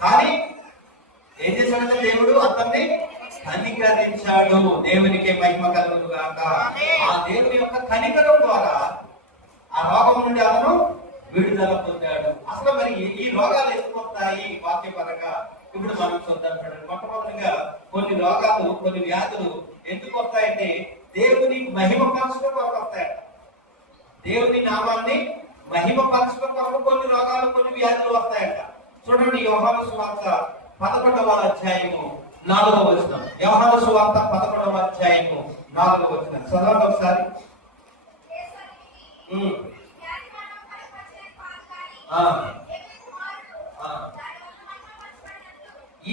కానీ ఏం చేశాడంటే దేవుడు అతన్ని కనికరించాడు. దేవునికి మహిమ కలుగును గాక. ఆ దేవుని యొక్క కనికరం ద్వారా ఆ రోగం నుండి అతను విడుదల పొందాడు. అసలు మరి ఈ రోగాలు ఎందుకు వస్తాయి వాక్యపరంగా ఇప్పుడు మనం చూద్దాం. మొట్టమొదటిగా కొన్ని రోగాలు, కొన్ని వ్యాధులు ఎందుకు వస్తాయంటే దేవుని మహిమ పరచడం కొరకు వస్తాయట. దేవుని నామాన్ని మహిమ పరచడం కొరకు కొన్ని రోగాలు, కొన్ని వ్యాధులు వస్తాయట. చూడండి, యోహాను సువార్త 11వ అధ్యాయము 4వ వచనం. యోహాను సువార్త 11వ అధ్యాయము 4వ వచనం చదవండి ఒకసారి.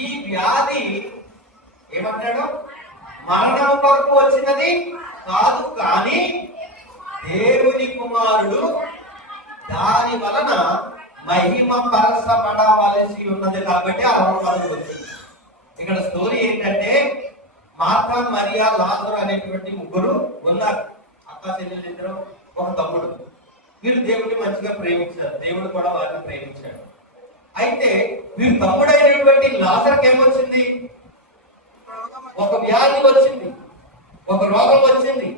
ఈ వ్యాధి ఏమంటాడు? మరణం కొరకు వచ్చినది కాదు, కానీ దేవుని కుమారుడు దాని వలన మహిమ పరచబడవలసి ఉన్నది కాబట్టి ఆ రోగం వచ్చింది. ఇక్కడ స్టోరీ ఏంటంటే మార్తా, మరియా, లాజరు అనేటువంటి ముగ్గురు ఉన్నారు. అక్క చెల్లెలు ఇద్దరు, ఒక తమ్ముడు. వీళ్ళు దేవుడిని మంచిగా ప్రేమించారు, దేవుడు కూడా వారిని ప్రేమించాడు. అయితే వీరు తమ్ముడైనటువంటి లాజరుకి ఏమొచ్చింది? ఒక వ్యాధి వచ్చింది, ఒక రోగం వచ్చింది.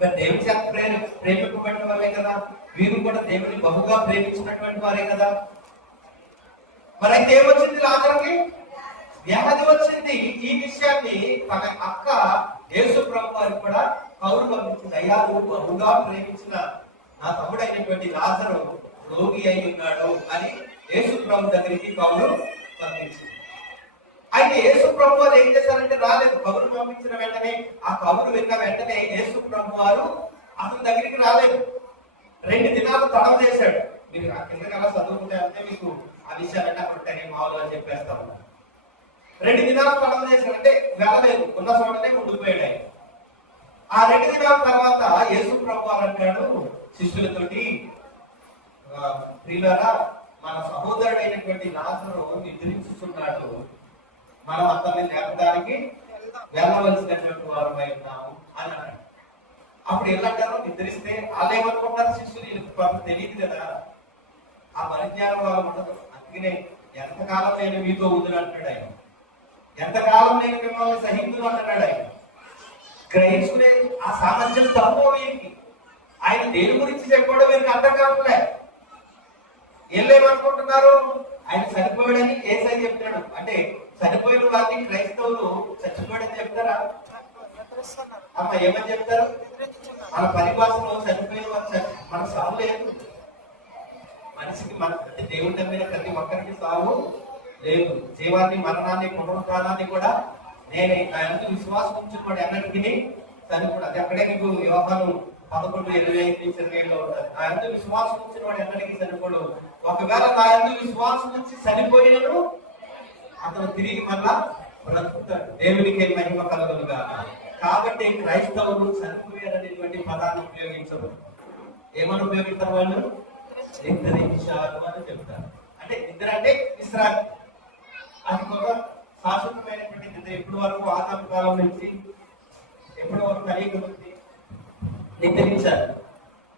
మరి దేవుని చేత ప్రేమింపబడిన వారే కదా, వీరు కూడా దేవుని బహుగా ప్రేమించినటువంటి వారే కదా. మరి అయితే ఏమొచ్చింది? లాజరుకి వ్యాధి వచ్చింది. ఈ విషయాన్ని తన అక్క యేసు ప్రభు వారికి కూడా కౌలు పంపించింది. అయ్యా, నువ్వు బహుగా ప్రేమించిన నా తమ్ముడైనటువంటి లాజరు రోగి అయి ఉన్నాడు అని యేసు ప్రభు దగ్గరికి కౌలు పంపించింది. అయితే యేసు ప్రభు వారు ఏం చేశారంటే రాలేదు. కబురు పంపించిన వెంటనే, ఆ కబురు విన్న వెంటనే యేసు ప్రభు వారు అతని దగ్గరికి రాలేదు. 2 దినాలు తడవ చేశాడు. మీరు కిందకల్లా చదువుకుంటే అంటే మీకు ఆ విషయాలన్నీ అక్కడ మామూలుగా చెప్పేస్తాము. 2 దినాలు తడవ చేశాడంటే వెళ్ళలేదు, ఉన్న చోటనే ఉండిపోయాడు ఆయన. ఆ 2 దినాల తర్వాత యేసు ప్రభు వారు అంటాడు శిష్యులతోటి, ప్రియులారా, మన సహోదరుడైనటువంటి లాజరు నిద్రించుతున్నాడు, మనం అతన్ని లేపడానికి వెళ్ళవలసినటువంటి వారమై ఉన్నాము అని అన్నాడు. అప్పుడు ఎలాంటారు? నిద్రిస్తే వాళ్ళు ఏమనుకుంటారు? శిష్యులు తెలియదు కదా, ఆ పరిజ్ఞానం వాళ్ళు ఉండదు. అందుకనే ఎంతకాలం నేను మీతో ఉందని అంటాడు ఆయన. ఎంతకాలం నేను మిమ్మల్ని సహించును అంటున్నాడు ఆయన. గ్రహించుకునే ఆ సామర్థ్యం తక్కువ వీరికి. ఆయన దేని గురించి చెప్పడం వీరికి అర్థం కావట్లే. ఏమనుకుంటున్నారు? ఆయన చనిపోయాడని ఏసై చెప్తాడు. అంటే చనిపోయిన వారిని క్రైస్తవులు చచ్చిపోయాడని చెప్తారా? అమ్మ ఏమని చెప్తారు? మన పరిభాషలో చనిపోయిన వారు మన సాగు లేదు. మనిషికి అంటే దేవుడి నమ్మిన ప్రతి ఒక్కరికి సాగు లేదు. జీవాన్ని, మరణాన్ని, పునరుత్థానాన్ని కూడా నేనే నా ఎందుకు విశ్వాసం ఉంచుకోండి అన్నిటికీ చనిపోడు. అది అక్కడే మీకు యోహాను 11:25-27 ఉంటారు. నా ఎందుకు విశ్వాసం ఉంచిన వాడు ఎన్నటికీ చనిపోడు. ఒకవేళ నా ఎందుకు విశ్వాసం ఉంచి చనిపోయినను అతను తిరిగి మళ్ళా బ్రతుకుతాడు. దేవునికి మహిమ కలుగునుగా. కాబట్టి క్రైస్తవులు చనిపోయారనేటువంటి పదాన్ని ఉపయోగించరు. ఏమని ఉపయోగిస్తారు? వాళ్ళు నిద్రించారు అని చెప్తారు. అంటే నిద్ర అంటే విశ్రాంతి. అది ఒక శాశ్వతమైనటువంటి నిద్ర. ఎప్పటి వరకు? ఆదాము కాలం నుంచి ఎప్పటి వరకు అనేక మంది నిద్రించారు.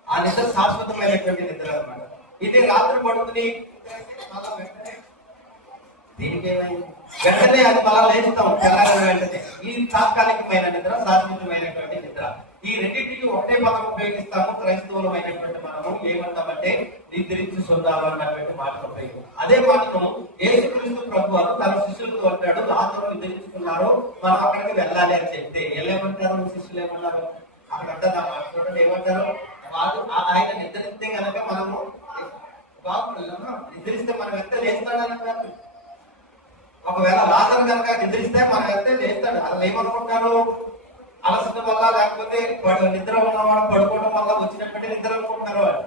ఆ నిద్ర శాశ్వతమైనటువంటి నిద్ర అన్నమాట. ఇది రాత్రి పడుతుంది వెంటనే అది మళ్ళా లేస్తాం తెల్లారిన వెంటనే. ఈ తాత్కాలికమైన నిద్ర, శాశ్వతమైనటువంటి నిద్ర. ఈ రెండింటికి ఒకటే పదం ఉపయోగిస్తాము. క్రైస్తవులమైనటువంటి మనము ఏమంటామంటే నిద్రించుకుందాము అన్నటువంటి మాట ఉపయోగం. అదే మాటను యేసుక్రీస్తు ప్రభువారు తన శిష్యులతో అంటాడు, లాజరు నిద్రించుకున్నారు, మనం అక్కడికి వెళ్ళాలి అని చెప్తే ఏమంటారు? శిష్యులు ఏమన్నారు? అక్కడ అంటారు, ఆ మాట చూడండి, ఏమంటారు? ఆయన నిద్రిస్తే కనుక మనము నిద్రిస్తే మనం ఎంత లేస్తాడన్నారు. ఒకవేళ లాజరు కనుక నిద్రిస్తే మనం వెళ్తే లేస్తాడు. అసలు ఏమనుకుంటారు? అలసట వల్ల, లేకపోతే నిద్ర ఉన్నవాడు పడుకోవడం వల్ల వచ్చినటువంటి నిద్ర అనుకుంటున్నారు వాళ్ళు.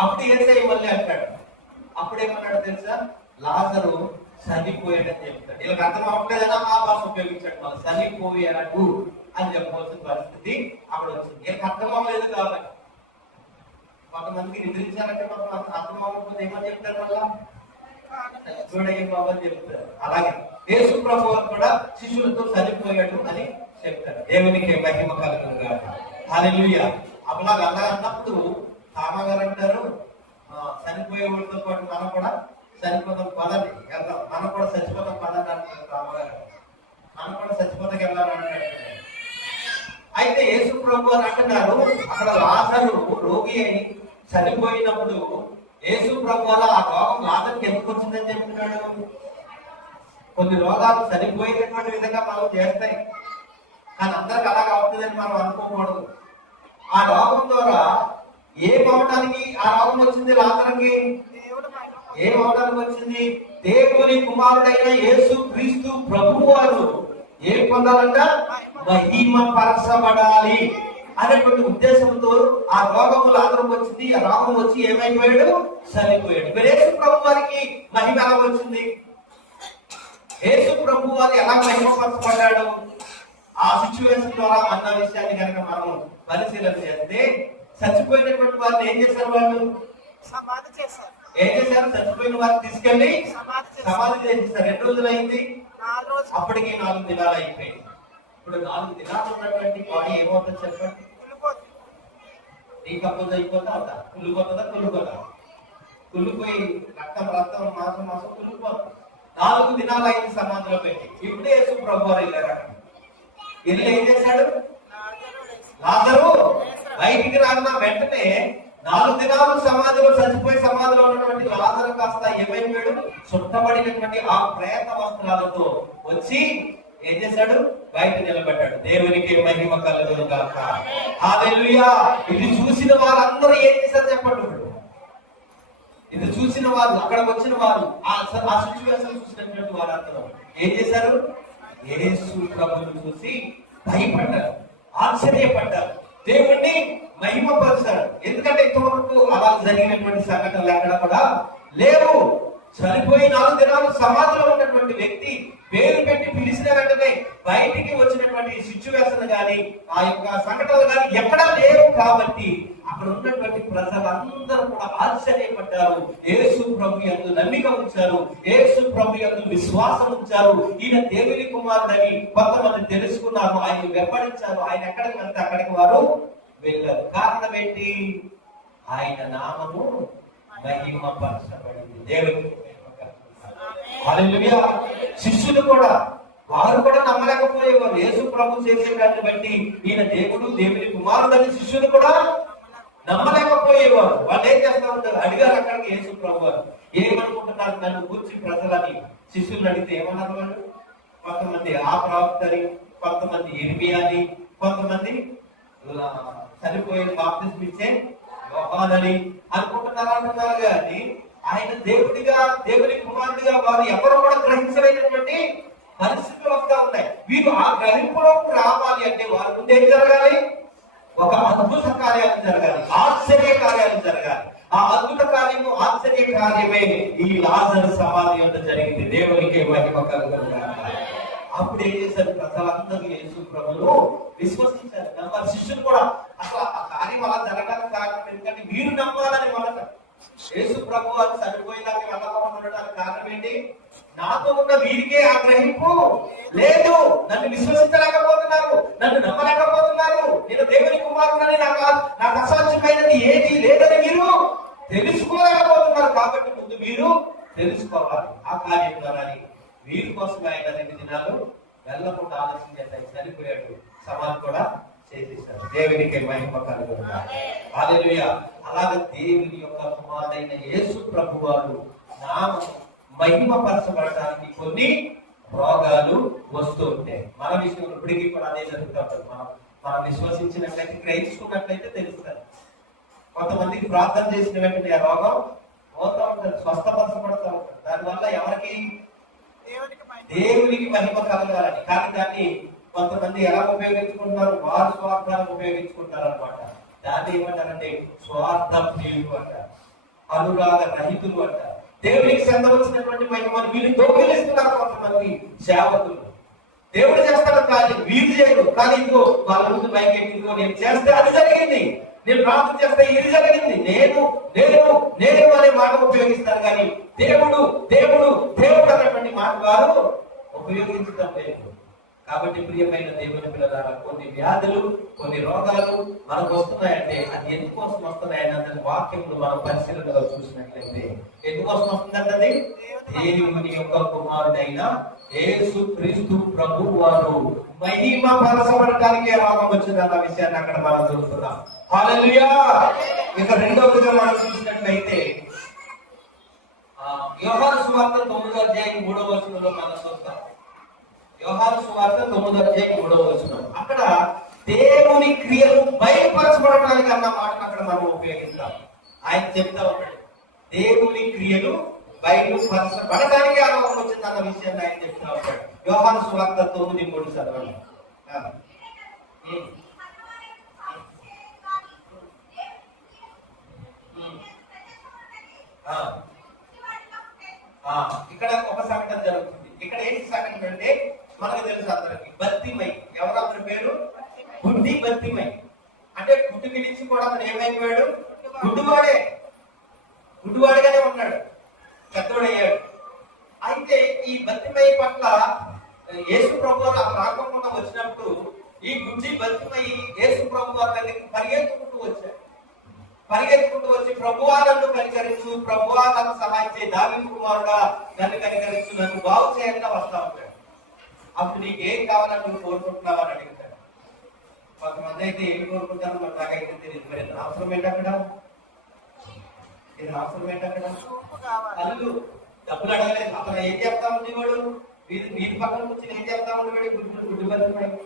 అప్పుడు ఏసై మళ్ళీ అంటాడు. అప్పుడు ఏమన్నాడు తెలుసా? లాజరు చనిపోయాడని చెప్తాడు. వీళ్ళకి అర్థం అవ్వలేదన్నా ఆ భాష ఉపయోగించాడు. వాళ్ళు చనిపోయాడు అని చెప్పవలసిన పరిస్థితి అక్కడ వచ్చింది. వీళ్ళకి అర్థం అవ్వలేదు కాబట్టి. కొంతమందికి నిద్రించాలంటే కొంతమంది అర్థం అవ్వకపోతే ఏమని చెప్తారు? వల్ల చూడని చెప్తారు. అలాగే యేసు ప్రభువు కూడా శిష్యులతో చనిపోయాడు అని చెప్తారు. దేవునికి మహిమ కలుగునుగా. హల్లెలూయా. అలా అన్నప్పుడు తామగారు అంటారు, చనిపోయేవాడితో పాటు మనం కూడా చనిపోతాం పదండి వెళ్దాం, మనం కూడా చచ్చిపోతాం పదండి అంటారు రామగారు. మనం కూడా చచ్చిపోతాకి వెళ్ళాలంటారు. అయితే యేసు ప్రభు అని అంటున్నారు, అక్కడ లాజరు రోగి అయి చనిపోయినప్పుడు యేసు ప్రభు వల్ల ఆ రోగం లాజర్కి ఎందుకు వచ్చిందని చెప్తున్నాడు. కొన్ని రోగాలు చనిపోయినటువంటి విధంగా మనం చేస్తాయి, కానీ అందరికి అలాగ అవుతుందని మనం అనుకోకూడదు. ఆ రోగం ద్వారా ఏమవటానికి ఆ రోగం వచ్చింది లాజరుకి? ఏమవటానికి వచ్చింది? దేవుని కుమారుడైన యేసు క్రీస్తు ప్రభువు వారు ఏం పొందాలంట? మహిమ పరచబడాలి అనేటువంటి ఉద్దేశంతో ఆ రోగము లాజరుకు వచ్చింది. ఆ రోగం వచ్చి ఏమైపోయాడు? చనిపోయాడు. మరి యేసు ప్రభు వారికి మహిమ ఎలా వచ్చింది? యేసు ప్రభు వారు ఎలా మహిమపరచబడ్డాడు? ఆ సిచ్యువేషన్ ద్వారా అన్న విషయాన్ని కనుక మనం పరిశీలన చేస్తే, చచ్చిపోయినటువంటి వారిని ఏం చేశారు? వాళ్ళు సమాధి చేశారు. ఏం చేశారు? చచ్చిపోయిన వారిని తీసుకెళ్లి సమాధి చేసేసారు. 2 రోజులు అయింది, అప్పటికి 4 దినాలు అయిపోయింది. ఇప్పుడు 4 దినాలు ఉన్నటువంటి బాడీ ఏమవుతుంది చెప్పండి? డీకంపోజ్ అయిపోతా అవుతా, కుళ్ళిపోతుందా? కుళ్ళిపోయి రక్తం మాసం కుళ్ళిపోతుంది. 4 దినాలు అయింది సమాధిలో పెట్టి. ఇప్పుడు యేసు ప్రభు వారు వెళ్ళారు. వెళ్ళి ఏం చేశాడు? లాజరు బయటికి రాన్న వెంటనే 4 దినాలు సమాధిలో చచ్చిపోయి సమాధిలో ఉన్నటువంటి లాజరు కాస్త ఏమైపోయాడు? చుట్టబడినటువంటి ఆ ప్రేత వస్త్రాలతో వచ్చి ఏం చేశాడు? బయట నిలబెట్టాడు. దేవునికి మహిమ కలుగును గాక. హల్లెలూయా. ఇది చూసిన వారందరూ ఏం చేశారు చెప్పండి? ఇది చూసిన వారు, అక్కడికి వచ్చిన వారు, ఆ సిచ్యువేషన్ చూసినటువంటి వారందరూ ఏం చేశారు? యేసు ప్రభువును చూసి భయపడ్డారు, ఆశ్చర్యపడ్డారు, దేవుణ్ణి మహిమపరిచారు. ఎందుకంటే ఇంతవరకు అలా జరిగినటువంటి సంఘటనలు ఎక్కడ కూడా లేవు. చనిపోయి 4 దినాలు సమాధిలో ఉన్నటువంటి వ్యక్తి పేరు పెట్టి పిలిచిన వెంటనే బయటికి వచ్చినటువంటి సిచ్యువేషన్ కానీ ఆ యొక్క సంఘటనలు కానీ ఎక్కడా లేవు. కాబట్టి అక్కడ ఉన్నటువంటి ప్రజలందరూ కూడా ఆశ్చర్యపడ్డారు. యేసు ప్రభు యందు నమ్మిక ఉంచారు, యేసు ప్రభు యందు విశ్వాసం ఉంచారు. ఈయన దేవుని కుమారుడని కొంతమంది తెలుసుకున్నారు, ఆయన వెంబడించారు. ఆయన ఎక్కడికి వెళ్తే అక్కడికి వారు వెళ్ళారు. కారణం ఏంటి? ఆయన నామము మహిమపరచబడింది. దేవునికి హల్లెలూయా. శిష్యులు కూడా, వారు కూడా నమ్మలేకపోయేవారు. యేసు ప్రభు చేసేదాన్ని బట్టి ఈయన దేవుడు, దేవుని కుమారుడని శిష్యులు కూడా నమ్మలేకపోయేవారు. వాళ్ళు ఏం చేస్తా ఉంటారు? అడిగారు అక్కడికి యేసు ప్రభు వారు, ఏమనుకుంటున్నారు నన్ను కూర్చి ప్రజలని? శిష్యులు అడిగితే ఏమన్నారు వాళ్ళు? కొంతమంది ఆ ప్రవక్తని, కొంతమంది ఇర్మియా అని, కొంతమంది చనిపోయిన బాప్తిస్మం ఇచ్చే యోహానని అనుకుంటున్నారు కానీ ఆయన దేవుడిగా, దేవుని కుమారుడిగా వారు ఎవరు కూడా గ్రహించలేనటువంటి పరిస్థితులు వస్తా ఉన్నాయి. వీరు ఆ గ్రహింపులోకి రావాలి అంటే వారి ముందు ఏం జరగాలి? ఒక అద్భుత కార్యాలు జరగాలి, ఆశ్చర్య కార్యాలు జరగాలి. ఆ అద్భుత కార్యము, ఆశ్చర్య కార్యమే ఈ లాజరు సమాధి వద్ద జరిగింది. దేవునికి మహిమ కలుగును గాక. అప్పుడు ఏం చేశారు? ప్రజలందరూ యేసు ప్రభువును విశ్వసించారు. వారి శిష్యులు కూడా అసలు ఆ కార్యం అలా జరగడానికి కారణం ఎందుకంటే వీరు నమ్మాలని మొదట యేసు ప్రభు వారు చనిపోయేదాకా వెళ్ళకుండా ఉండడానికి కారణం ఏంటి? నాతో ఉన్న వీరికే ఆ గ్రహింపు లేదు, నన్ను విశ్వసించలేకపోతున్నారు, నన్ను నమ్మలేకపోతున్నారు, నేను దేవుని కుమారుడని నాకు అసాధ్యమైనది ఏది లేదని మీరు తెలుసుకోలేకపోతున్నారు. కాబట్టి ముందు మీరు తెలుసుకోవాలి ఆ కార్యం ద్వారా. వీరి కోసం ఆయన 2 దినాలు వెళ్ళకుండా ఆలస్యం చేశారు, చనిపోయాడు, సమాధి కూడా చేసేశారు. దేవునికి మహిమ కలుగును గాక. హల్లెలూయా. అలాగే దేవుని యొక్క కుమారుడైన యేసు ప్రభు వారు నామం మహిమపరచబడటానికి కొన్ని రోగాలు వస్తూ ఉంటాయి. మన విషయంలో ఇప్పటికీ కూడా అదే జరుగుతూ ఉంటుంది. మనం విశ్వసించినట్లయితే, గ్రహించుకున్నట్లయితే తెలుస్తుంది. కొంతమందికి ప్రార్థన చేసిన వెంటనే ఆ రోగం పోతా ఉంటుంది, స్వస్థపరచబడతా ఉంటుంది. దానివల్ల ఎవరికి? దేవునికి మహిమ కలగాలని. కానీ దాన్ని కొంతమంది ఎలా ఉపయోగించుకుంటున్నారు? వారి స్వార్థాలను ఉపయోగించుకుంటారు అనమాట. దాన్ని ఏమంటారంటే స్వార్థ ప్రియులు అంటారు, అనురాగ రహితులు అంటారు. దేవునికి చెందవలసినటువంటి మహిమను వీళ్ళు దొంగిలిస్తున్నారు కొంతమంది సేవకులు. దేవుడు చేస్తాడు కానీ వీరు చేయరు. కానీ ఇంకో వాళ్ళ ముందు మైకెట్టిందో నేను చేస్తే అది జరిగింది, నేను ప్రార్థన చేస్తే ఇది జరిగింది, నేను నేను నేను అనే మాట ఉపయోగిస్తారు. కానీ దేవుడు దేవుడు దేవుడు అన్నటువంటి మాట వారు ఉపయోగించడం లేదు. కాబట్టి ప్రియమైన దేవుని పిల్లలారా, కొన్ని వ్యాధులు, కొన్ని రోగాలు మనకు వస్తున్నాయంటే అది ఎందుకోసం వస్తున్నాయని వాక్యంలో మనం పరిశీలనగా చూసినట్లయితే ఎందుకోసం వస్తుందంటే దేవుని యొక్క కుమారుడైన యేసు క్రీస్తు ప్రభు వారు మహిమ పరచబడటానికి రోగం వచ్చిందన్న విషయాన్ని అక్కడ మనం చూస్తున్నాం. హల్లెలూయా. ఇక రెండవదిగా మనం చూసినట్లయితే యోహాను సువార్త 9:3 మనం చూస్తాం. యోహాను సువార్త 9:3 అక్కడ దేవుని క్రియలు బయలుపరచబడటానికి అన్న మాటను అక్కడ మనం ఉపయోగిస్తాం. ఆయన చెప్తా ఉంటాడు, దేవుని క్రియలు బయలుపరచబడటానికి అనుభవం వచ్చిందన్న విషయాన్ని ఆయన చెప్తా ఉంటాడు. యోహాను సువార్త 9:3 చదవండి. ఇక్కడ ఒక సంఘటన జరుగుతుంది. ఇక్కడ ఏంటి సంఘటన అంటే మనకు తెలుసు అందరికి, బత్తిమై. ఎవరు అతని పేరు? గుడ్డి బత్తిమై. అంటే గుడ్డికి నుంచి కూడా అతను ఏమైపోయాడు? గుడ్డివాడిగానే ఉన్నాడు, పెద్దోడయ్యాడు. అయితే ఈ బత్తిమై పట్ల యేసు ప్రభు రాకుండా వచ్చినప్పుడు ఈ గుడ్డి బత్తిమై యేసు ప్రభు దగ్గరికి పరిగెత్తుకుంటూ వచ్చి ప్రభువా నన్ను కనికరించు, ప్రభువా నన్ను సహాయం చేయి, దావీదు కుమారుడా నన్ను కనికరించు, నన్ను బాగు చేయాలని వస్తా ఉంటాడు. అప్పుడు నీకు ఏం కావాలని నువ్వు కోరుకుంటున్నావు అని అడుగుతాడు. కొంతమంది అయితే ఏం కోరుకుంటారో మరి నాకైతే తెలియదు. మరి అవసరం ఏంటక్కడ? కళ్ళు, డబ్బులు అడగలేదు. అతను ఏం చెప్తా ఉండేవాడు? వీధి పక్కన కూర్చొని ఏం చెప్తా ఉండేవాడు? గుడ్డు బతుకున్నాడు.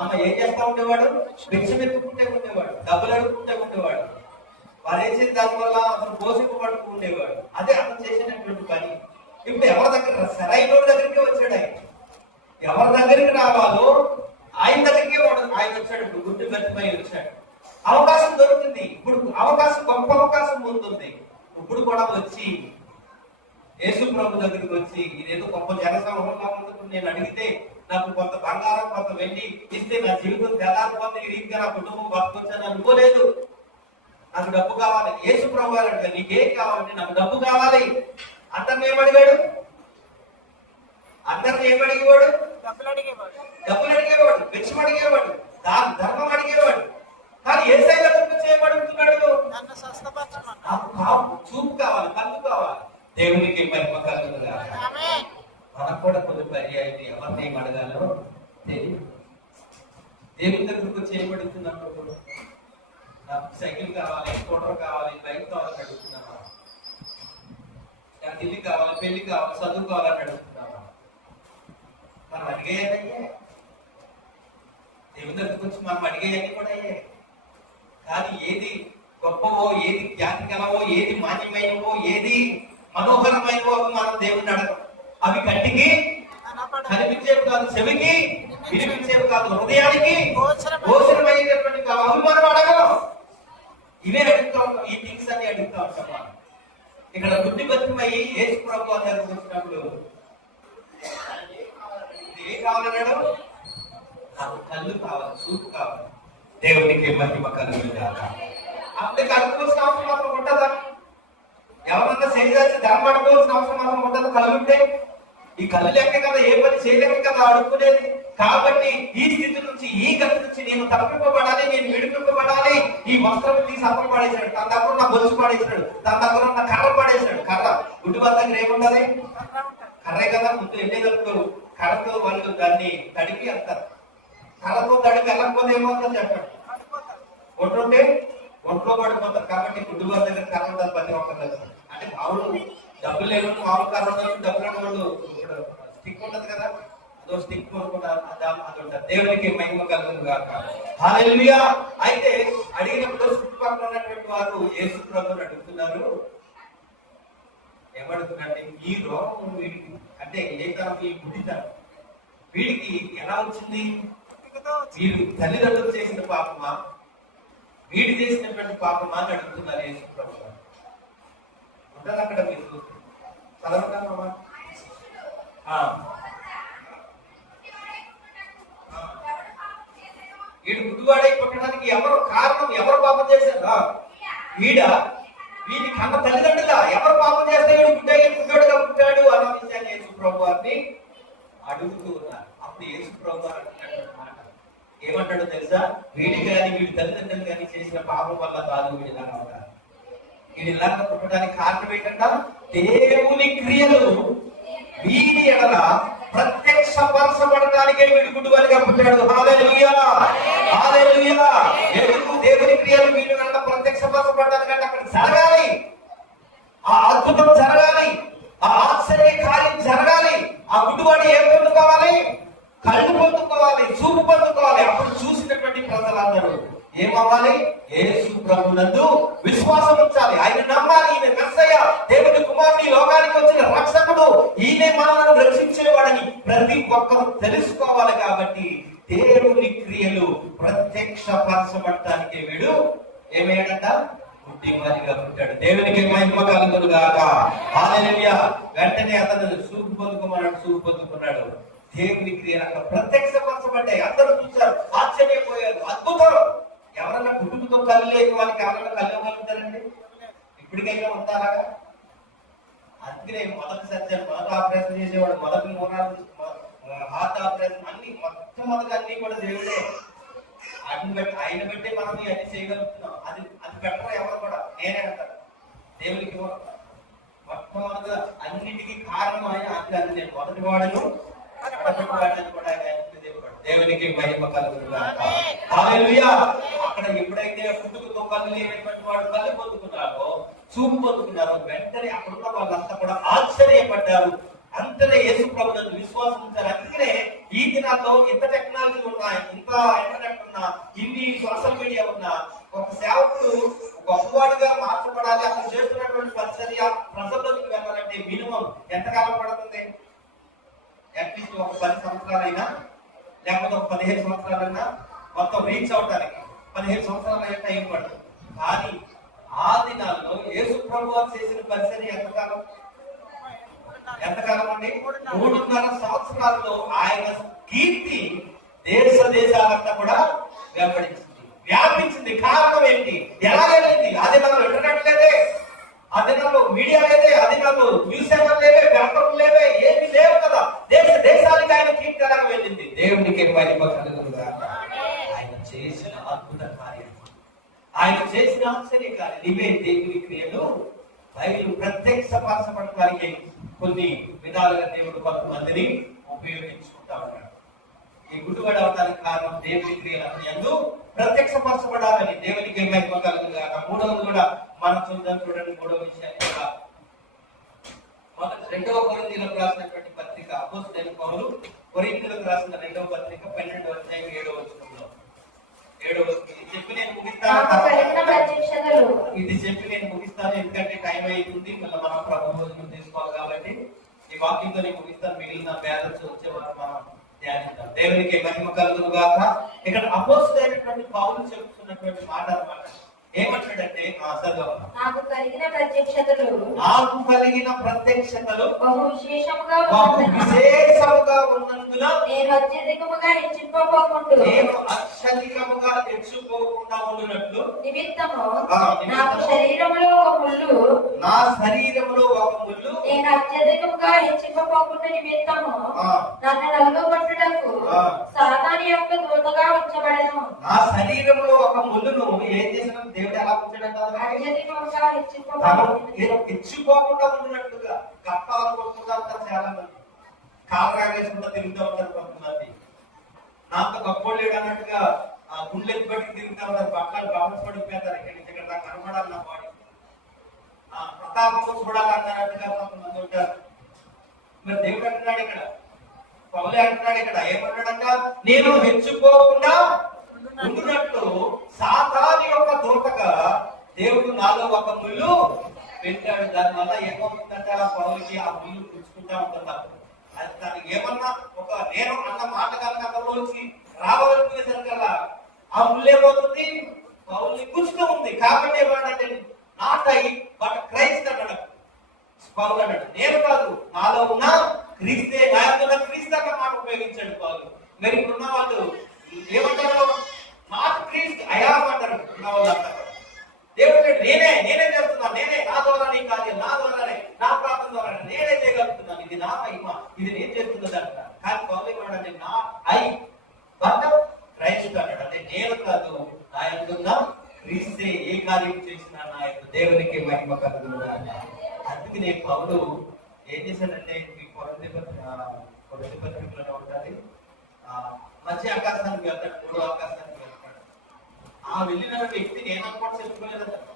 అమ్మ ఏం చేస్తా ఉండేవాడు? భిక్షం ఎత్తుకుంటే ఉండేవాడు, డబ్బులు అడుగుకుంటే ఉండేవాడు. వారేసే దానివల్ల అతను పోషింపబడుతూ ఉండేవాడు. అదే అతను చేసినటువంటి పని. ఇప్పుడు ఎవరి దగ్గర? సరైన దగ్గరికి వచ్చాడు. ఆయన ఎవరి దగ్గరికి రావాలో ఆయన దగ్గరికే ఆయన వచ్చాడు. ఇప్పుడు గుడ్డు బతిమై వచ్చాడు. అవకాశం దొరుకుతుంది. ఇప్పుడు అవకాశం, గొప్ప అవకాశం ముందుంది. ఇప్పుడు కూడా వచ్చి యేసు ప్రభు దగ్గరికి వచ్చి, ఇదేదో గొప్ప జనసమూహంగా ముందుకు నేను అడిగితే నాకు కొంత బంగారం, కొంత వెండి ఇస్తే నా జీవితం తెల్లారిపోతే ఈ రీతిగా నా కుటుంబం బతుకొచ్చాను అనుకోలేదు. నాకు డబ్బు కావాలి. యేసు ప్రభు గారు అడిగారు, నీకేం కావాలంటే నాకు డబ్బు కావాలి. అందరిని ఏమడిగాడు? డబ్బులు అడిగేవాడు, భిక్షం అడిగేవాడు, ధర్మం అడిగేవాడు. కానీ యేసయ్య దగ్గరికి వచ్చి ఏమడుగుతున్నాడు? నాకు చూపు కావాలి, కళ్ళు కావాలి. దేవునికి మహిమ కలుగునుగా. మనకు కూడా కొన్ని పర్యాయాలు ఎవరిని ఏం అడగాలో తెలియదు. దేవుని దగ్గరకు వచ్చి ఏమడుగుతున్నప్పుడు నాకు సైకిల్ కావాలి, స్కూటర్ కావాలి, బైక్ కావాలని అడుగుతున్నామా? నాకు ఇల్లు కావాలి, పెళ్లి కావాలి, చదువు కావాలని అడుగుతున్నామా? మనం అడిగేయదయ్యే. దేవుని దగ్గరకు వచ్చి మనం అడిగేయన్నీ కూడా అయ్యే. కానీ ఏది గొప్పవో, ఏది ఖ్యాతికరమో, ఏది మాన్యమైనవో, ఏది మనోహరమైనవో మనం దేవుని అడగం. అవి కంటికి కనిపించేవి కాదు, చెవికి వినిపించేవి కాదు, హృదయానికి గోచరమైనటువంటి అవి మనం అడగం. ఇవే అడుగుతా ఉంటాం. ఈ థింగ్స్ అన్ని అడుగుతా ఉంటాం. ఇక్కడ గుడ్డి బతిమై యేసు ప్రభు దగ్గరికి వచ్చినప్పుడు ఏం కావాలన్నాడు? నాకు కళ్ళు కావాలి, చూపు కావాలి. దేవునికి మహిమ కలుగునుగాక. అప్పటికి అడుకోవాల్సిన అవసరం మాత్రం ఉంటుందా? ఎవరన్నా శరీరాన్ని ధర్మడుకోవాల్సిన అవసరం మాత్రం ఉండదు. కళ్ళు ఉంటే ఈ కళ్ళు లెక్క కదా, ఏ పని చేయలేక కదా అడుక్కునేది. కాబట్టి ఈ స్థితి నుంచి, ఈ గతి నుంచి నేను తప్పింపబడాలి, నేను విడిపింపబడాలి. ఈ వస్త్రం తీసి అప్పలు పడేశాడు. తన దగ్గర ఉన్న బొచ్చు పడేశాడు, తన దగ్గర ఉన్న కర్ర పడేశాడు. కర్ర గుడ్డి వారి దగ్గర ఏముంటది? కర్రే కదా. ముందు వెళ్ళేదప్పుడు కర్రతో వాళ్ళు దాన్ని తడిపి వెళ్తారు. కర్రతో తడిపి వెళ్ళకపోతే ఏమవుతుందో చెప్పండి. ఒంటుంటే ఒంట్లో పడిపోతారు. కాబట్టి గుడ్డి వారి దగ్గర కర్ర ఉంటుంది ప్రతి ఒక్కరు. అంటే మామూలు డబ్బులు లేని మామూలు కర్ర ఉండదు, డబ్బులు వాళ్ళు స్టిక్ ఉంటది కదా, అదో స్టిక్ కొనుక్కుంటా అది ఉంటుంది. దేవునికి మహిమ కలుగునుగాక. హల్లెలూయా. అయితే అడిగినప్పుడు చుట్టుపక్కల ఉన్నటువంటి వారు యేసు ప్రభువుని అడుగుతున్నారు. ఏమడుగుతున్నారంటే, ఈ రోగం వీడికి, అంటే ఏ తరం? ఈ గుడ్డితనం వీడికి ఎలా వచ్చింది? వీడు తల్లిదండ్రులు చేసిన పాపమా, వీడు చేసినటువంటి పాపమా అని అడుగుతున్నారు యేసు ప్రభువు. ఉంటుంది అక్కడ, మీరు చదవగలమా? వీడు గుడ్డివాడై పుట్టడానికి ఎవరు కారణం? ఎవరు పాపం చేశారు? వీడి కన్న తల్లిదండ్రుల ఎవరు పాపం చేస్తే వీడు గుడ్డగా పుట్టాడు అన్న విషయాన్ని యేసు ప్రభు వారిని అడుగుతూ ఉన్నారు. అప్పుడు యేసు ప్రభువు అంటున్నటువంటి మాట ఏమంటాడో తెలుసా? వీడి కానీ వీడి తల్లిదండ్రులు కానీ చేసిన పాపం వల్ల కాదు వీడిలాగా ఉంటారు. వీడిలాగా పుట్టడానికి కారణం ఏంటంట? దేవుని క్రియలు వీడి ఎడల ప్రత్యక్షపరచబడడానికే వీడు గుడ్డివాడిగా పుట్టాడు. హల్లెలూయా, హల్లెలూయా. ఎందుకు? దేవుని క్రియలు వీడి ఎడల ప్రత్యక్షపరచబడడానికంటే అక్కడ జరగాలి, ఆ అద్భుతం జరగాలి, ఆ ఆశ్చర్య కార్యం జరగాలి. ఆ గుడ్డివాడు ఏం పొందుకోవాలి? కళ్ళు పొందుకోవాలి, చూపు పొందుకోవాలి. అప్పుడు చూసినటువంటి ప్రజలందరూ ఏమవ్వాలి? యేసు ప్రభునందు విశ్వాసం ఉంచాలి, ఆయన నమ్మాలి. ఈయన మెస్సయ్య, దేవుని కుమారుడు, ఈ లోకానికి వచ్చిన రక్షకుడు, ఈయనే మనల్ని రక్షించేవాడని ప్రతి ఒక్కరు తెలుసుకోవాలి. కాబట్టి దేవుని క్రియలు ప్రత్యక్షపరచబడటానికి వీడు ఏమయ్యాడంట? గుడ్డివాడిగా పుట్టాడు. దేవునికి మహిమ కలుగును గాక. హల్లెలూయా. వెంటనే అతను చూపు పొందుకోమన్నాడు, చూపు పొందుకున్నాడు. దేవుని క్రియలు అక్కడ ప్రత్యక్షపరచబడ్డాయి. అందరూ చూశారు, ఆశ్చర్యపోయారు. అద్భుతం. ఎవరన్నా కుటుంబంతో కళ్ళు లేని వాళ్ళకి ఎవరన్నా కళ్ళు ఇవ్వగలుగుతారండి? ఇప్పటికైనా ఉంటారా? అందుకనే మొదటి సర్జన్, మొదటి ఆపరేషన్ చేసేవాడు, మొదటి హార్ట్ ఆపరేషన్ అన్ని మొట్టమొదటి అన్ని కూడా దేవుడే. ఆయన బట్టి మనం అన్ని చేయగలుగుతున్నాం. అది అది పెట్టరు ఎవరు కూడా. నేనే అంటారు దేవునికి మొట్టమొదటిగా అన్నిటికీ కారణం ఆయన. అందుకని నేను మొదటి వాడను కూడా దేవునికి మహిమ కలుగును గాక. హల్లెలూయా. అక్కడ ఎప్పుడైతే పుట్టుకతో కళ్ళు లేనటువంటి వాడు కళ్ళు పొందుకున్నారో, చూపు పొందుకున్నారో, వెంటనే అక్కడున్న వాళ్ళంతా కూడా ఆశ్చర్యపడ్డారు. అంతనే యేసు ప్రభువునందు విశ్వాసం ఉంచారు. అందుకనే ఈ దినాల్లో ఇంత టెక్నాలజీ ఉన్నా, ఇంత ఇంటర్నెట్ ఉన్నా, ఇన్ని సోషల్ మీడియా ఉన్నా, ఒక సేవకుడు గొప్పవాడిగా మార్చబడాలి, అతను చేస్తున్నటువంటి పరిచర్య ప్రజల్లోకి వెళ్ళాలంటే మినిమం ఎంతకాలం పడుతుంది? అట్లీస్ట్ ఒక 10 సంవత్సరాలైనా, లేకపోతే ఒక 15 సంవత్సరాలైనా మొత్తం రీచ్ అవడానికి 15 సంవత్సరాలు అయినా టైం పడుతుంది. కానీ ఆ దినాల్లో యేసు ప్రభువు చేసిన పరిచర్య ఎంతకాలం అండి? 3.5 సంవత్సరాల్లో ఆయన కీర్తి దేశ దేశాలంతా కూడా వ్యాపించింది. కారణం ఏంటి? ఎలా వెళ్ళింది? ఆ దినాల్లో ఇంటర్నెట్ లేదే, ఆ దినాల్లో మీడియా లేదే, ఆ దినాల్లో న్యూస్ పేపర్ లేవే, పేపర్లు లేవే, ఏమి లేవు కదా. దేశ దేశానికి ఆయన కీర్తి ఎలా వెళ్ళింది? దేవునికి మహిమ కలుగును గాక. ఆయన చేసిన అద్భుత కార్యం, ఆయన చేసిన ఆశ్చర్య కార్యం, ఇవే దేవుని క్రియలు. బైబిల్ ప్రత్యక్షపరచబడటానికి కొన్ని విధాలుగా దేవుడు కొంతమందిని ఉపయోగించుకుంటా ఉన్నాడు. ఈ గుడ్డివాడు అవడానికి కారణం దేవుని క్రియలు ప్రత్యక్షపరచబడాలని. దేవునికి మహిమ కలుగును గాక. మూడవది కూడా మనం చూడండి. మూడవ విషయాన్ని కూడా రెండవ కొరింథీయులకు రాసినటువంటి పత్రిక, అపోస్తలుడైన పౌలు కొరింథీయులకు రాసిన రెండవ పత్రిక 12వ అధ్యాయం 7వ వచనంలో, ఇది చెప్పి నేను ముగిస్తాను, ఎందుకంటే టైం అవుతుంది, మళ్ళీ మనం ప్రభు భోజనం తీసుకోవాలి. కాబట్టి ఈ వాక్యంతో నేను ముగిస్తాను. మిగిలిన బ్యాలెన్స్ వచ్చేవారు మనం ధ్యానిద్దాం. దేవునికి మహిమ కలుగును గాక. ఇక్కడ అపోస్తలుడైనటువంటి పౌలు చెప్తున్నటువంటి మాట అన్నమాట. ఏమంటాడంటే, నాకు కలిగిన ప్రత్యక్షతలు బహు విశేషముగా ఉన్నందున నేను అత్యధికముగా హెచ్చుకోకుండా ఉండునట్లు నిమిత్తము నా శరీరములో ఒక ముళ్ళు నేను అత్యధికముగా హెచ్చుకోకుండా నిమిత్తము నన్ను నలుగొట్టుటకు సాతాను యొక్క దూతగా ఉంచబడెను. నా శరీరంలో ఒక ముళ్ళును ఏం చేసిన దేవుడు ఎలా ఉంచాడంటే హెచ్చుకోకుండా ఉండినట్టుగా. కట్టాలు కొట్టుకుంటా ఉంటారు చాలా మంది, కాలరాగేసుకుంటా తిరుగుతూ ఉంటారు కొంతమంది. నాతో గొప్పోళ్ళు లేడు అన్నట్టుగా ఆ గుండెలు బట్టి తిరుగుతూ ఉంటారు. పక్కన గవర్నమెంట్ పడిపోతారు. ఇక్కడ నాకు కనపడాలి, నా బాడీ ప్రతాపం చూడాలన్నట్టుగా కొంతమంది ఉంటారు. మరి దేవుడు అంటున్నాడు ఇక్కడ, పౌలే అంటున్నాడు ఇక్కడ, ఏమంటాడంట? నేను హెచ్చుకోకుండా ఉండునట్లు సాతాను యొక్క దూతగా దేవుడు నాలో ఒక ముళ్ళు పెట్టాడు. దానివల్ల ఏమవుతుందంటే ఆ పౌలకి ఆ ముళ్ళు పుచ్చుకుంటా ఉంటున్నారు. అది తనకి ఏమన్నా ఒక నేను అన్న మాట కనుక అందులోంచి రావాలనుకునేసరికల్లా ఆ ముళ్ళు ఏమవుతుంది? పౌల్ని పుచ్చుతూ ఉంది. కాబట్టి ఏమన్నాడంటే, నాట్ ఐ బట్ క్రైస్ట్ అన్నాడు పౌలు. అన్నాడు, నేను కాదు, నాలో ఉన్న క్రీస్తే, నా యొక్క క్రీస్తు అన్న మాట ఉపయోగించాడు పౌలు. మరి ఇప్పుడున్న వాళ్ళు ఏమంటారు? నాట్ క్రీస్తు, అయామ్ అంటారు ఉన్న వాళ్ళు అంటారు. దేవుడు నేనే చేస్తున్నాను, నేనే, నా ద్వారా నీ కార్యం, నా ద్వారానే, నా ప్రాంతం ద్వారా నేనే చేయగలుగుతున్నాను, ఇది నా మహిమ, ఇది నేను చేస్తున్నది అంటారు. కానీ వ్యక్తిని పౌలు ఏం చేశాడంటే ఈ కొరింథీ పత్రికలో ఉంటుంది, మధ్య ఆకాశానికి వెళ్తాడు, మూడో ఆకాశానికి వెళ్తాడు. ఆ వెళ్ళిన వ్యక్తిని ఏమనుకోవడం చెప్పుకోలేదు అతను.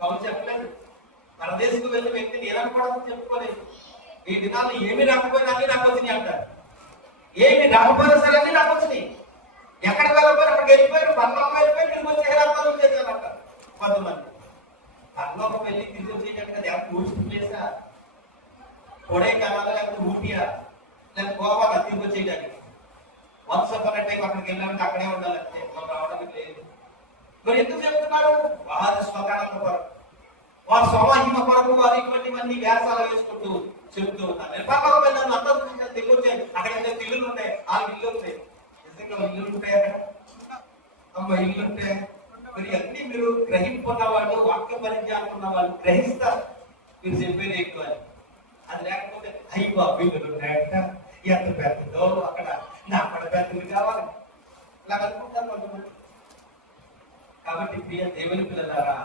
పౌలు చెప్పలేదు. పరదేశకు వెళ్ళిన వ్యక్తిని ఏమనుకోవడం చెప్పుకోలేదు. ఈ దినాలు ఏమి రాకపోయినా అన్ని నాకు వచ్చినాయి అంటారు. ఏమి రాకపోయినా సరే అన్ని నాకు వచ్చినాయి. ఎక్కడికి వెళ్ళిపోయినా అక్కడికి వెళ్ళిపోయారు, పర్లోకం వెళ్ళిపోయి తిరిగి వచ్చి హేరాత్మకం చేశారంటారు కొంతమంది. పర్లోకం వెళ్ళి తిరిగి వచ్చేటట్టు కదా ఎవరు టూరిస్ట్ ప్లేసా, కొడైకెనాల్ లేకపోతే ఊటియా లేకపోతే గోవా తిరిగి వచ్చేయడానికి. వన్స్ అపాన్ ఎ టైం అక్కడికి వెళ్ళాలంటే అక్కడే ఉండాలంటే రావడానికి లేదు. మరి ఎందుకు చెప్తున్నారు? వారి స్వకానంద కొరకు, వారి స్వమహిమ కొరకు వారు ఇటువంటివన్నీ వ్యాసాలు వేసుకుంటూ చెబుతూ ఉన్నారు. నిర్భాగం వెళ్ళాను అంతా తిరిగి వచ్చాయి. అక్కడ ఇల్లులు ఉంటాయి, ఆ ఇల్లు ఉంటాయి. నిజంగా ఇల్లులు ఉంటాయి అక్కడ, అమ్మ ఇల్లు ఉంటాయి. మరి అన్ని మీరు గ్రహింపున్న వాళ్ళు, వాక్య పరిజ్ఞానం ఉన్న వాళ్ళు గ్రహిస్తారు మీరు చెప్పేది ఎక్కువ. అది లేకపోతే అయ్యో ఇల్లులు ఉంటాయట, ఎంత పెద్దదో అక్కడ నాకు కూడా పెద్దవి కావాలి ఇలా అనుకుంటారు కొంతమంది. కాబట్టి ప్రియ దేవుని పిల్లలారా,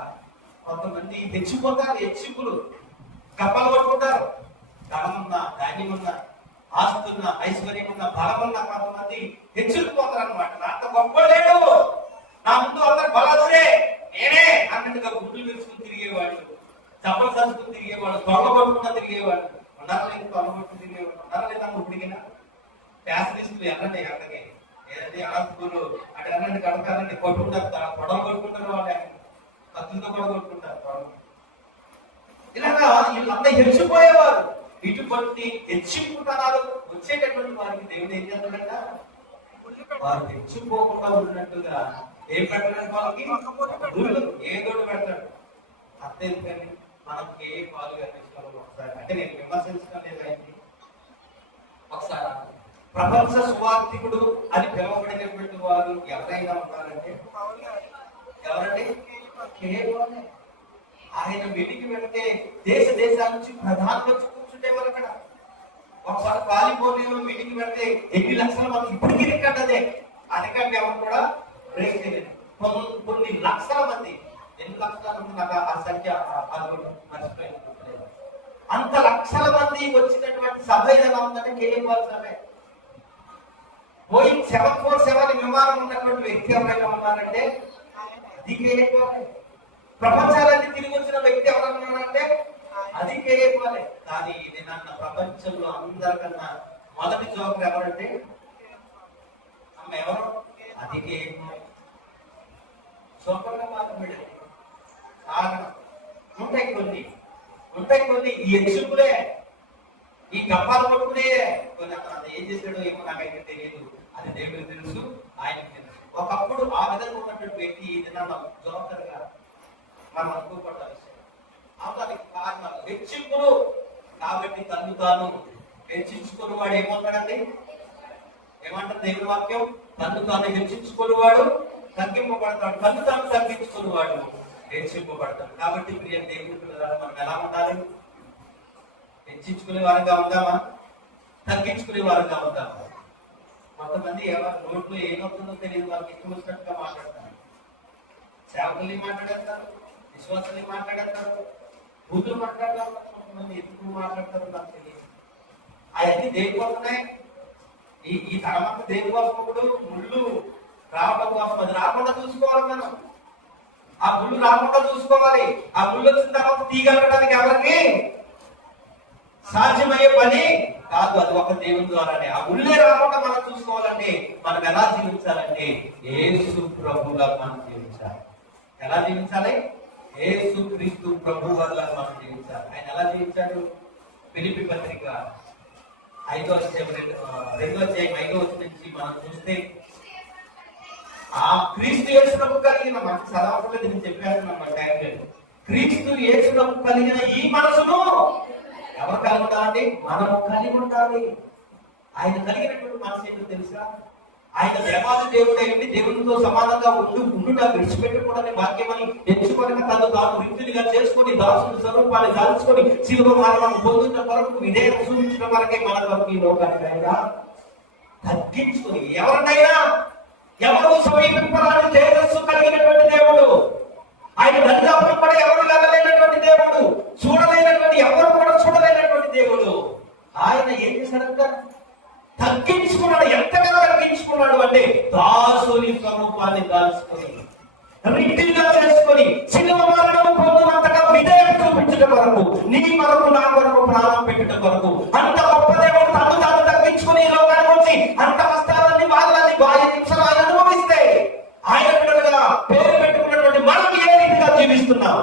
కొంతమంది తెచ్చిపోతారు, హెచ్చింపులు కప్పలు పట్టుకుంటారు. ధనమున్నా, ధాన్యమున్నా, ఆస్తున్నా, ఐశ్వర్యం ఉన్న, బలమున్న కొంతమంది హెచ్చుకుపోతారు అనమాట. అంత గొప్ప లేడు, నా ముందు అందరు బలదురే నేనే అన్నట్టుగా గుడ్లు విరుచుకుని తిరిగేవాడు, చప్పలు సంచుకుని తిరిగేవాడు, తొంగ పట్టుకున్నా తిరిగేవాడు. ఉన్నారా లేదు తొంగ పట్టుకుని తిరిగేవాడు? ఉన్నారా లేదా ఇప్పటికైనా? ఫ్యాసిలిస్టులు ఎన్నండి అక్కడికి ఏదంటే ఆస్తులు అటు అన్నండి కడకాలంటే కొట్టుకుంటారు, గొడవ కొట్టుకుంటారు, వాళ్ళు కత్తులతో కూడా కొట్టుకుంటారు గొడవ. ఇలాగా వీళ్ళంతా హెచ్చిపోయేవారు. ఇటువంటి హెచ్చింపుతనాలు వచ్చేటటువంటి వారికి దేవుడు ఏం చేస్తాడంట? వారు హెచ్చిపోకుండా ఉన్నట్టుగా ఏం పెట్టడానికి వాళ్ళకి ఏదోటి పెడతాడు. అంతేందుకండి మనకి ఏ పాలు కనిపించాలో ఒకసారి, అంటే నేను విమర్శించడం లేదండి, ఒకసారి ప్రపంచ సువార్థికుడు అని పిలువబడినటువంటి వారు ఎవరైనా ఉన్నారంటే ఎవరండి? కేవలమే ఆయన వెలికి వెళ్తే దేశ దేశాల నుంచి ప్రధానులు వచ్చి కూర్చుంటేవారు అక్కడ. ఒకసారి కాలిపోలేమో మీటింగ్ పెడితే 8 లక్షల మంది ఇప్పటికీ రికార్డ్ అదే. అధికంటే ఎవరు కూడా బ్రేక్ చేయలేదు. కొన్ని లక్షల మంది, ఎన్ని లక్షల మంది నాకు ఆ సంఖ్య మర్చిపోయింది. అంత లక్షల మంది వచ్చినటువంటి సభ ఏదైనా ఉందంటే కేవలం సభే. బోయింగ్ 747 విమానం ఉన్నటువంటి వ్యక్తి ఎవరైనా ఉన్నారంటే అది కేవలమే. ప్రపంచాలన్నీ తిరిగి వచ్చిన వ్యక్తి ఎవరైనా ఉన్నారంటే అది కేవలమే. కానీ ఇది నన్న ప్రపంచంలో అందరికన్నా మొదటి జోకర్ ఎవరంటే అమ్మ ఎవరు? అది కేవలమే. జోకర్గా మాత్రమే ఉంటాయి కొన్ని ఈ హెచ్చుకులే, ఈ కప్పాలు పట్టుకునే కొన్ని. అతను ఏం చేశాడో ఏమో నాకైతే తెలియదు, అది దేవుడికి తెలుసు, ఆయనకి తెలుసు. ఒకప్పుడు ఆ విధంగా ఉన్నటువంటి వ్యక్తి ఈ దినాన జోకర్గా మనం అనుకోకూడదు విషయం. దానికి కారణాలు హెచ్చింపులు. కాబట్టి తను తాను హెచ్చించుకుని వాడు ఏమవుతాడండి? ఏమంటారు దేవుని వాక్యం? తను తాను హెచ్చించుకుని వాడు తగ్గింపబడతాడు, తను తాను తగ్గించుకుని వాడు హెచ్చింపబడతాడు. కాబట్టి ప్రియ దేవుని పిల్లలు మనం ఎలా ఉండాలి? హెచ్చించుకునే వారంగా ఉందామా? తగ్గించుకునే వారంగా ఉందామా? కొంతమంది ఎవరు నోట్లో ఏమవుతుందో తెలియదు, వాళ్ళకి ఇష్టం వచ్చినట్టుగా మాట్లాడతారు. సేవకుల్ని మాట్లాడేస్తారు, విశ్వాసాన్ని మాట్లాడేస్తారు, బూతులు మాట్లాడతారు. కొంతమంది ఎందుకు మాట్లాడతారు నాకు తెలియదు. అవన్నీ దేనికోసమే? ఈ తరమంతా దేనికోసప్పుడు ముళ్ళు రావడం కోసం. అది రాకుండా చూసుకోవాలి మనం. ఆ ముళ్ళు రాకుండా చూసుకోవాలి. ఆ ముళ్ళు వచ్చిన తర్వాత తీగలగడానికి ఎవరికి సాధ్యమయ్యే పని కాదు. అది ఒక దేవుని ద్వారానే. ఆ ముళ్ళే రాకుండా మనం చూసుకోవాలంటే మనం ఎలా జీవించాలంటే యేసు ప్రభువులా మనం జీవించాలి. ఎలా జీవించాలి? యేసు క్రీస్తు ప్రభు వల్ల మనం జీవించాలి. ఆయన ఎలా జీవించాడు? ఫిలిప్పీ పత్రిక 5వ అధ్యాయం 2వ అధ్యాయం 5వ వచనం నుంచి మనం చూస్తే, ఆ క్రీస్తు యేసునకు కలిగిన మనకు చదవకుండా నేను చెప్పాను టైం. క్రీస్తు యేసునకు కలిగిన ఈ మనసును ఎవరు కలిగి ఉండాలండి? మనము కలిగి ఉండాలి. ఆయన కలిగినటువంటి మనసు ఏంటో తెలుసా? ఆయన దేవాది దేవుడు అయింది, దేవునితో సమానంగా ఉండుట విడిచిపెట్టకూడని వాక్యమని ఎంచుకొని తను తాను రిక్తునిగా చేసుకొని దాసుని స్వరూపాన్ని దాల్చుకొని శిలువ మరణం పొందుతున్న వరకు విధేయత చూపించడం వరకే మన వరకు ఈ లోకానికి అయినా తగ్గించుకొని ఎవరినైనా ఎవరు సమీపించాలని తేజస్సు కలిగినటువంటి దేవుడు ఆయన దరిదాపులు కూడా ఎవరు వెళ్ళలేనటువంటి దేవుడు, చూడలేనటువంటి ఎవరు కూడా చూడలేనటువంటి దేవుడు. ఆయన ఏం చేశాడంట? తగ్గించుకున్నాడు. ఎంతగా తగ్గించుకున్నాడు అంటే దాసుని స్వరూపాన్ని దాచుకొని, రిక్తిగా చేసుకొని, సిలువ మరణం పొందినంతగా విధేయత చూపించడం కొరకు, నీ కొరకు నా కొరకు ప్రాణం పెట్టడం కొరకు అంత గొప్ప దేవుడు తను తాను తగ్గించుకుని ఈ లోకానికి వచ్చి అంత కష్టాలన్నీ, బాధలన్నీ, బాహ్య శిక్షలు ఆయన అనుభవిస్తే ఆయన బిడ్డలుగా పేరు పెట్టుకున్నటువంటి మనం ఏ రీతిగా జీవిస్తున్నాం?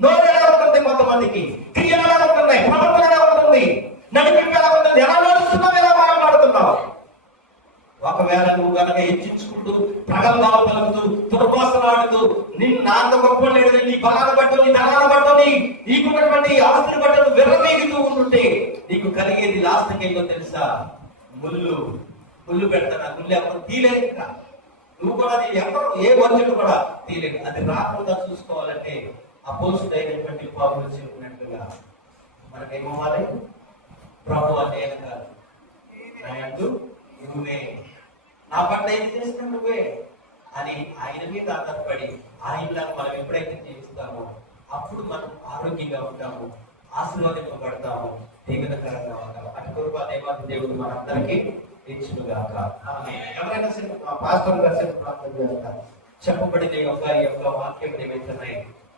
నోరు ఎలా ఉంటుంది? కొంతమందికి క్రియలు ఎలా ఉంటున్నాయి? ప్రవర్తన ఎలా ఉంటుంది? నడిపింపు ఎలా ఉంటుంది? ఎలా నడుస్తున్నావు? ఎలా మాట్లాడుతున్నావు? ఒకవేళ నువ్వు కనుక హెచ్చించుకుంటూ, ప్రగల్భాలు పలుకుతూ, దుర్భాషలాడుతూ, నిన్ను నాంత గొప్ప లేడు, నీ బలాన్ని బట్టో, నీ ధనాన్ని బట్టో, నీకున్నటువంటి ఆస్తులు బట్టో విర్రవీగుతూ ఉంటుంటే నీకు కలిగేది లాస్ట్కి ఏంటో తెలుసా? ముళ్ళు పెడతాను. ముళ్ళు ఎవరు తీయలేదు. నువ్వు కూడా ఎవరు ఏ వర్జుడు కూడా తీయలేదు. అది రాకుండా చూసుకోవాలంటే అపోజిట్ పౌలు చెప్పినట్టుగా మనకేమవ్వాలి? ప్రభు నేను కాదు, నా యందు నువ్వే, నా పట్ల ఏది చేసినా నువ్వే అని ఆయన మీద ఆధారపడి ఆయనలాగా మనం ఎప్పుడైతే జీవిస్తామో అప్పుడు మనం ఆరోగ్యంగా ఉంటాము, ఆశీర్వాదింపబడతాము, దీవెనకరంగా ఉంటాము. అటు కృప దేవాది దేవుడు మనందరికీ ఇచ్చునుగాక. ఎవరైనా పాస్టర్ గారు చెప్పబడిన యొక్క వాక్యం ఏమైతున్నాయి